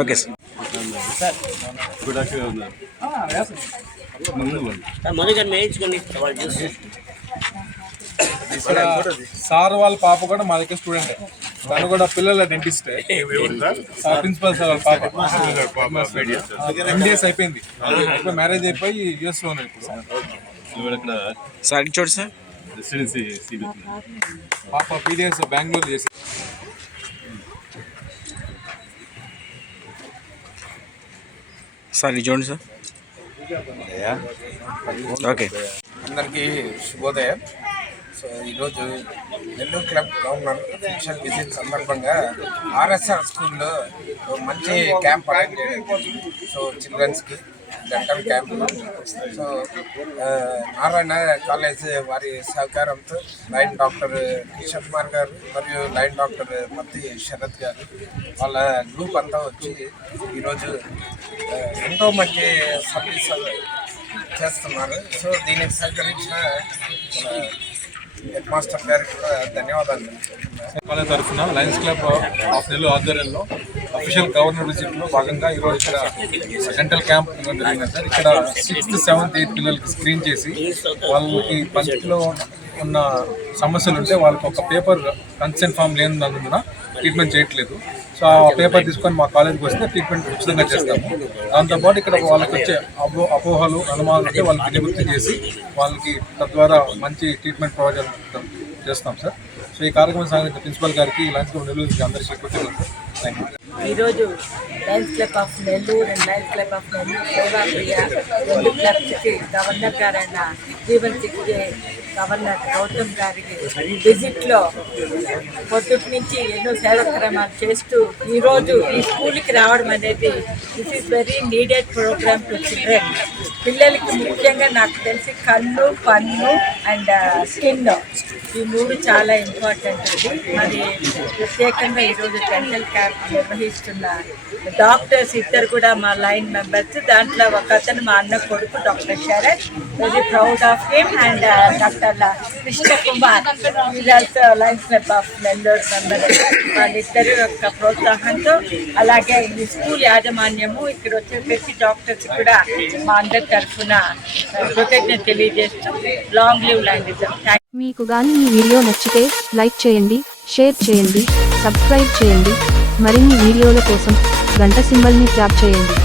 Okay sir. Good afternoon. Sir వాళ్ళ పాప కూడా మా దగ్గర స్టూడెంట్. తను కూడా పిల్లల డెంటిస్ట్. ప్రిన్సిపల్ సార్ వాళ్ళ పాప MDS అయిపోయింది. ఇప్పుడు మ్యారేజ్ అయిపోయి US లో ఉన్నాయి ఇప్పుడు. సార్ చూడు సార్. పాప PDS బెంగళూరు చేసి. సార్ ఇది చూడండి సార్. ఓకే, అందరికీ శుభోదయం. సో ఈరోజు Nellore club governor official visit సందర్భంగా RSR స్కూల్లో మంచి క్యాంప్ అరేంజ్ చేయడం. సో చిల్డ్రన్స్కి dental camp. So Narayana college వారి సహకారంతో లైన్ డాక్టర్ కిషోర్ కుమార్ గారు మరియు లైన్ డాక్టర్ మత్తి శరత్ గారు వాళ్ళ గ్రూప్ అంతా వచ్చి ఈరోజు ఎంతో మంచి సర్వీస్ చేస్తున్నారు. సో దీనికి సహకరించిన హెడ్ మాస్టర్ గారికి కూడా ధన్యవాదాలు. కాలేజ్ తరఫున లయన్స్ క్లబ్ ఆఫ్ నెల్లూరు ఆధ్వర్యంలో అఫీషియల్ గవర్నర్ విజిట్లో భాగంగా ఈరోజు ఇక్కడ డెంటల్ క్యాంప్ జరిగింది సార్. ఇక్కడ 6th, 7th, 8th పిల్లలకి స్క్రీన్ చేసి వాళ్ళకి పంటిలో ఉన్న సమస్యలు ఉంటే వాళ్ళకి ఒక పేపర్ కన్సెంట్ ఫామ్ లేనందున ట్రీట్మెంట్ చేయట్లేదు. సో ఆ పేపర్ తీసుకొని మా కాలేజ్కి వస్తే ట్రీట్మెంట్ ఉచితంగా చేస్తాము. దాంతోపాటు ఇక్కడ వాళ్ళకి వచ్చే అపోహలు, అనుమానాలు ఉంటే వాళ్ళకి నివృత్తి చేసి వాళ్ళకి తద్వారా మంచి ట్రీట్మెంట్ ప్రొవైడ్ చేస్తాం సార్. సో ఈ కార్యక్రమం సాగించిన ప్రిన్సిపల్ గారికి, లయన్స్ క్లబ్ నెల్లూరు అందరికీ కృతజ్ఞతలు. Thank you. ఈరోజు Lions club of Nellore and Lions club of Nellore Sevapriya రెండు క్లబ్స్కి గవర్నర్ గారైన జీవన్ సిక్కి గవర్నర్ గౌతమ్ గారికి విజిట్లో పొద్దుటి నుంచి ఎన్నో సేవక్రమాలు చేస్తూ ఈరోజు ఈ స్కూల్కి రావడం అనేది this is very needed program to children. పిల్లలకి ముఖ్యంగా నాకు తెలిసి కన్ను, పన్ను అండ్ స్కిన్ ఈ మూడు చాలా ఇంపార్టెంట్. మరి ప్రత్యేకంగా ఈరోజు డెంటల్ క్యాంప్ నిర్వహిస్తున్న డాక్టర్స్ ఇద్దరు కూడా మా లైన్ మెంబర్స్. దాంట్లో ఒక అతను మా అన్న కొడుకు doctor Sharath, very proud of him. And doctor Krishna Kumar also Lions club of Nellore member. వాళ్ళిద్దరు యొక్క ప్రోత్సాహంతో అలాగే ఈ స్కూల్ యాజమాన్యము ఇక్కడ వచ్చే ప్రతి డాక్టర్స్ కూడా మా అందరి తరఫున కృతజ్ఞత తెలియజేస్తూ లాంగ్ లివ్ లయనిజం. మీకు గాని ఈ వీడియో నచ్చితే లైక్ చేయండి, షేర్ చేయండి, సబ్స్క్రైబ్ చేయండి. మరిన్ని వీడియోల కోసం గంట సింబల్ని ట్యాప్ చేయండి.